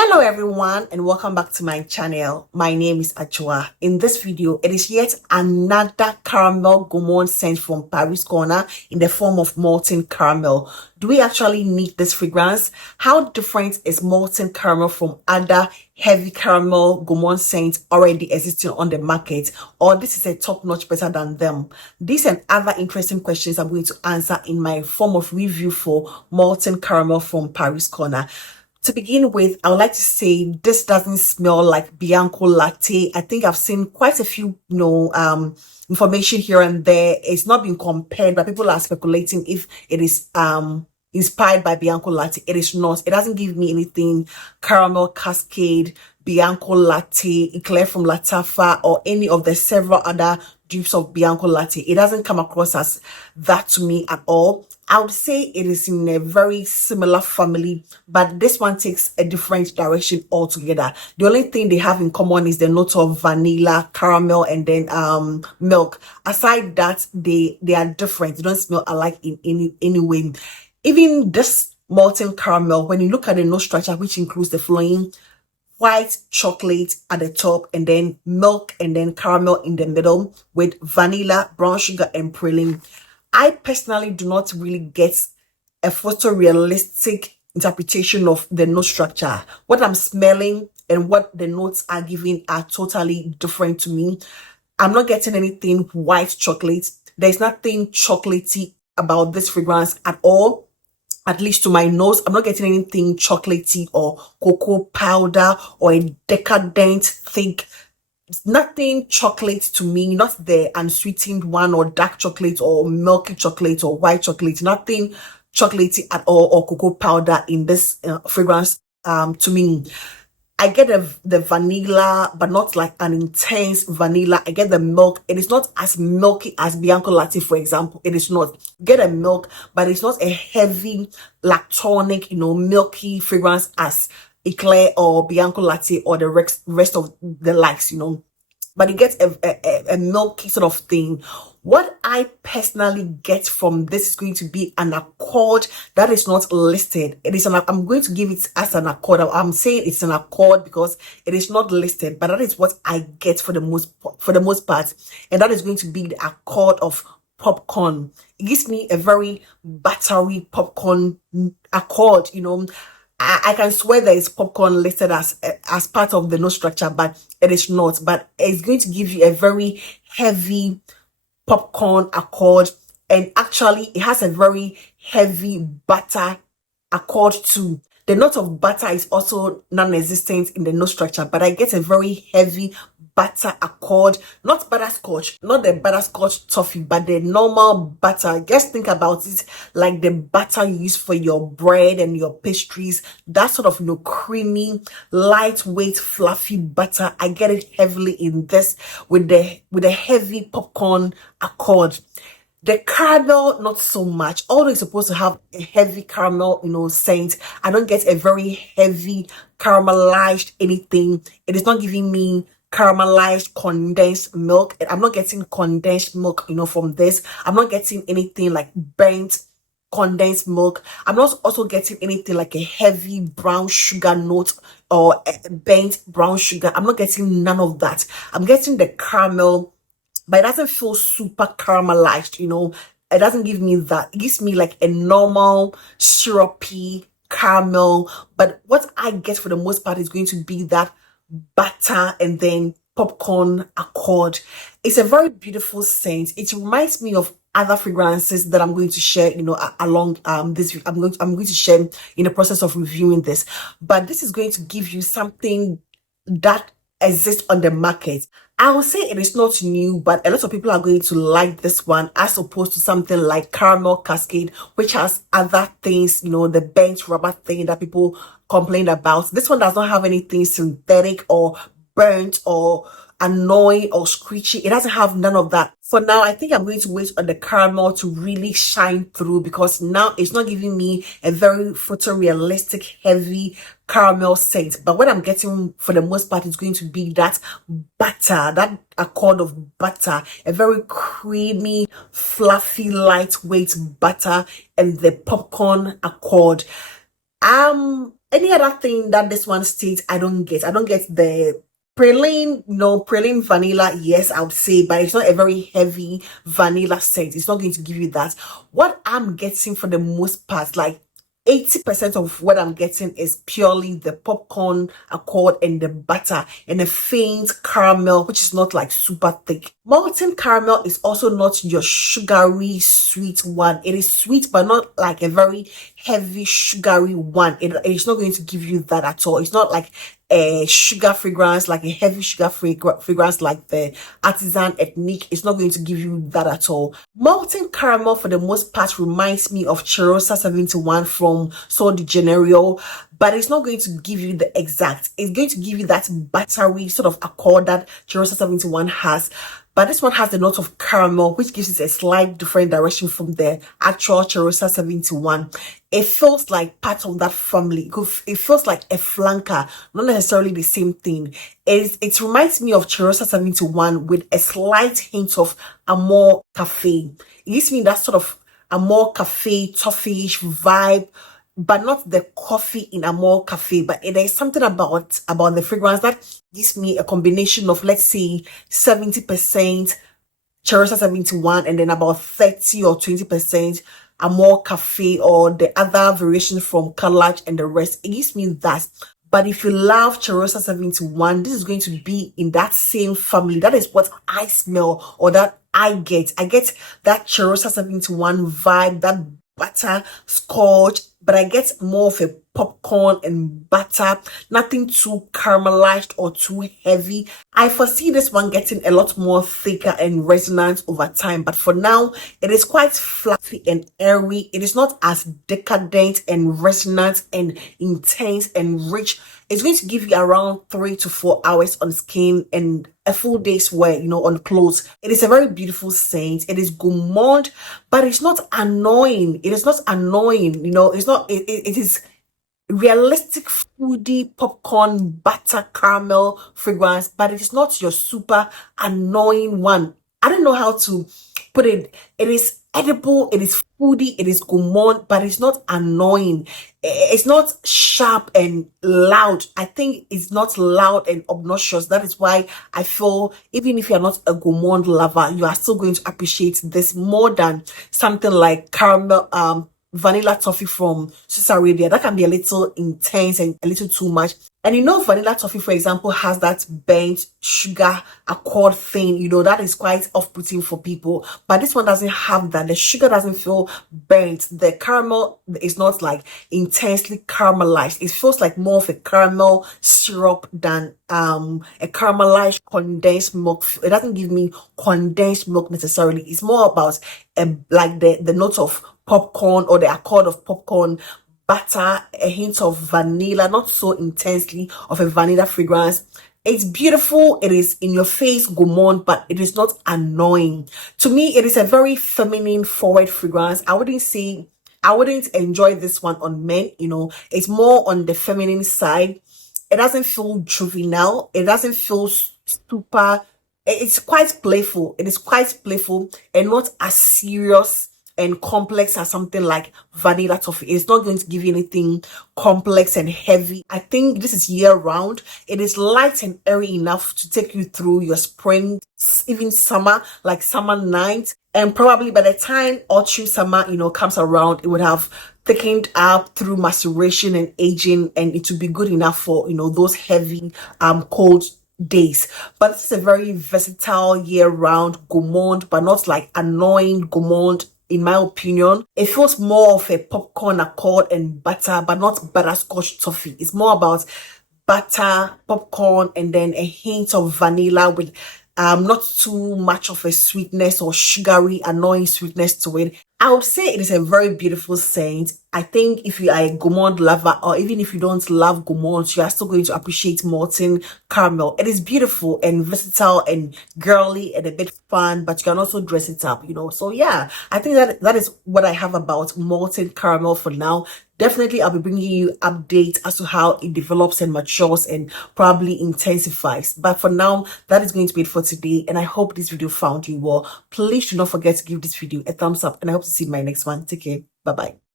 Hello everyone and welcome back to my channel. My name is Ajua. In this video, it is yet another caramel gourmand scent from Paris Corner in the form of Molten Caramel. Do we actually need this fragrance? How different is Molten Caramel from other heavy caramel gourmand scents already existing on the market, or this is a top-notch better than them? These and other interesting questions I'm going to answer in my form of review for Molten Caramel from Paris Corner. To begin with, I would like to say this doesn't smell like Bianco latte. I think I've seen quite a few, information here and there. It's not been compared, but people are speculating if it is inspired by Bianco latte. It is not. It doesn't give me anything caramel cascade, Bianco latte, eclair from Latafa, or any of the several other dupes of Bianco latte. It doesn't come across as that to me at all. I would say it is in a very similar family, but this one takes a different direction altogether. The only thing they have in common is the note of vanilla, caramel, and then milk. Aside that, they are different. They don't smell alike in any way. Even this Molten Caramel, when you look at the nose structure, which includes the flowing white chocolate at the top and then milk and then caramel in the middle with vanilla, brown sugar, and praline, I personally do not really get a photorealistic interpretation of the note structure. What I'm smelling and what the notes are giving are totally different to me. I'm not getting anything white chocolate. There's nothing chocolatey about this fragrance at all. At least to my nose, I'm not getting anything chocolatey or cocoa powder or a decadent, thick. Nothing chocolate to me, not the unsweetened one or dark chocolate or milky chocolate or white chocolate. Nothing chocolatey at all or cocoa powder in this fragrance to me. I get the vanilla, but not like an intense vanilla. I get the milk. It is not as milky as Bianco Latte, for example. It is not. Get a milk, but it's not a heavy lactonic, milky fragrance as Eclair or Bianco Latte or the rest of the likes, But it gets a milky sort of thing. What I personally get from this is going to be an accord that is not listed. I'm going to give it as an accord. I'm saying it's an accord because it is not listed, but that is what I get for the most part. And that is going to be the accord of popcorn. It gives me a very buttery popcorn accord, I can swear there is popcorn listed as part of the nose structure, but it is not. But it's going to give you a very heavy popcorn accord, and actually it has a very heavy butter accord too. The note of butter is also non-existent in the nose structure, but I get a very heavy butter accord, not butterscotch, not the butterscotch toffee, but the normal butter. Just think about it like the butter you use for your bread and your pastries, that sort of creamy, lightweight, fluffy butter. I get it heavily in this with the heavy popcorn accord. The caramel, not so much. Although it's supposed to have a heavy caramel, scent, I don't get a very heavy caramelized anything. It is not giving me caramelized condensed milk. I'm not getting condensed milk, from this. I'm not getting anything like burnt condensed milk. I'm not also getting anything like a heavy brown sugar note or burnt brown sugar. I'm not getting none of that. I'm getting the caramel, but it doesn't feel super caramelized, It doesn't give me that. It gives me like a normal syrupy caramel. But what I get for the most part is going to be that butter and then popcorn accord. It's a very beautiful scent. It reminds me of other fragrances that I'm going to share, along this. I'm going to share in the process of reviewing this. But this is going to give you something that exists on the market. I will say it is not new, but a lot of people are going to like this one as opposed to something like Caramel Cascade, which has other things, the bent rubber thing that people complain about. This one does not have anything synthetic or burnt or annoying or screechy. It doesn't have none of that. For now, I think I'm going to wait on the caramel to really shine through, because now it's not giving me a very photorealistic, heavy caramel scent. But what I'm getting for the most part is going to be that butter, that accord of butter, a very creamy, fluffy, lightweight butter, and the popcorn accord. Any other thing that this one states, I don't get. I don't get the praline, no, praline vanilla, yes, I would say, but it's not a very heavy vanilla scent. It's not going to give you that. What I'm getting for the most part, like 80% of what I'm getting is purely the popcorn accord and the butter and a faint caramel, which is not like super thick. Molten caramel is also not your sugary sweet one. It is sweet, but not like a very heavy sugary one. It's not going to give you that at all. It's not like a sugar fragrance, like a heavy sugar fragrance like the artisan ethnic. It's not going to give you that at all. Molten caramel for the most part reminds me of Chirosa 71 from Sol de Janeiro, but it's not going to give you the exact. It's going to give you that buttery sort of accord that Chirosa 71 has. But this one has a note of caramel, which gives it a slight different direction from the actual Chirosa 71. It feels like part of that family. It feels like a flanker, not necessarily the same thing. It reminds me of Chirosa 71 with a slight hint of Amor Cafe. It gives me that sort of Amor Cafe, toffee-ish vibe, but not the coffee in Amor Cafe. But there is something about the fragrance that gives me a combination of, let's say, 70% Chirosa 71 and then about 30 or 20% Amor Cafe or the other variation from Kalach and the rest. It gives me that. But if you love Chirosa 71, this is going to be in that same family. That is what I smell or that I get. I get that Chirosa 71 vibe, that butterscotch, but I get more of a popcorn and butter, nothing too caramelized or too heavy. I foresee this one getting a lot more thicker and resonant over time, but for now, it is quite fluffy and airy. It is not as decadent and resonant and intense and rich. It's going to give you around 3 to 4 hours on skin and a full day's wear, on clothes. It is a very beautiful scent. It is gourmand, but it's not annoying. It is not annoying, it is realistic foodie popcorn butter caramel fragrance, but it is not your super annoying one. I don't know how to put it. It is edible, it is foodie, it is gourmand, but it's not annoying. It's not sharp and loud. I think it's not loud and obnoxious. That is why I feel even if you're not a gourmand lover, you are still going to appreciate this more than something like caramel vanilla toffee from Swiss Arabia. That can be a little intense and a little too much. And vanilla toffee, for example, has that burnt sugar accord thing, that is quite off-putting for people. But this one doesn't have that. The sugar doesn't feel burnt. The caramel is not like intensely caramelized. It feels like more of a caramel syrup than a caramelized condensed milk. It doesn't give me condensed milk necessarily. It's more about like the note of popcorn or the accord of popcorn, butter, a hint of vanilla, not so intensely of a vanilla fragrance. It's beautiful. It is in your face gourmand, but it is not annoying. To me, it is a very feminine forward fragrance. I wouldn't enjoy this one on men, it's more on the feminine side. It doesn't feel juvenile. It doesn't feel super. It's quite playful. It is quite playful and not as serious and complex as something like vanilla toffee. It's not going to give you anything complex and heavy. I think this is year round. It is light and airy enough to take you through your spring, even summer, like summer nights. And probably by the time autumn, summer, comes around, it would have thickened up through maceration and aging, and it would be good enough for, those heavy, cold days. But this is a very versatile year-round gourmand, but not like annoying gourmand. In my opinion, it feels more of a popcorn accord and butter, but not butterscotch toffee. It's more about butter, popcorn, and then a hint of vanilla with not too much of a sweetness or sugary, annoying sweetness to it. I would say it is a very beautiful scent. I think if you are a gourmand lover, or even if you don't love gourmand, you are still going to appreciate Molten caramel. It is beautiful and versatile and girly and a bit fun, but you can also dress it up, So yeah, I think that is what I have about Molten caramel for now. Definitely, I'll be bringing you updates as to how it develops and matures and probably intensifies. But for now, that is going to be it for today. And I hope this video found you well. Please do not forget to give this video a thumbs up. And I hope to see you in my next one. Take care. Bye-bye.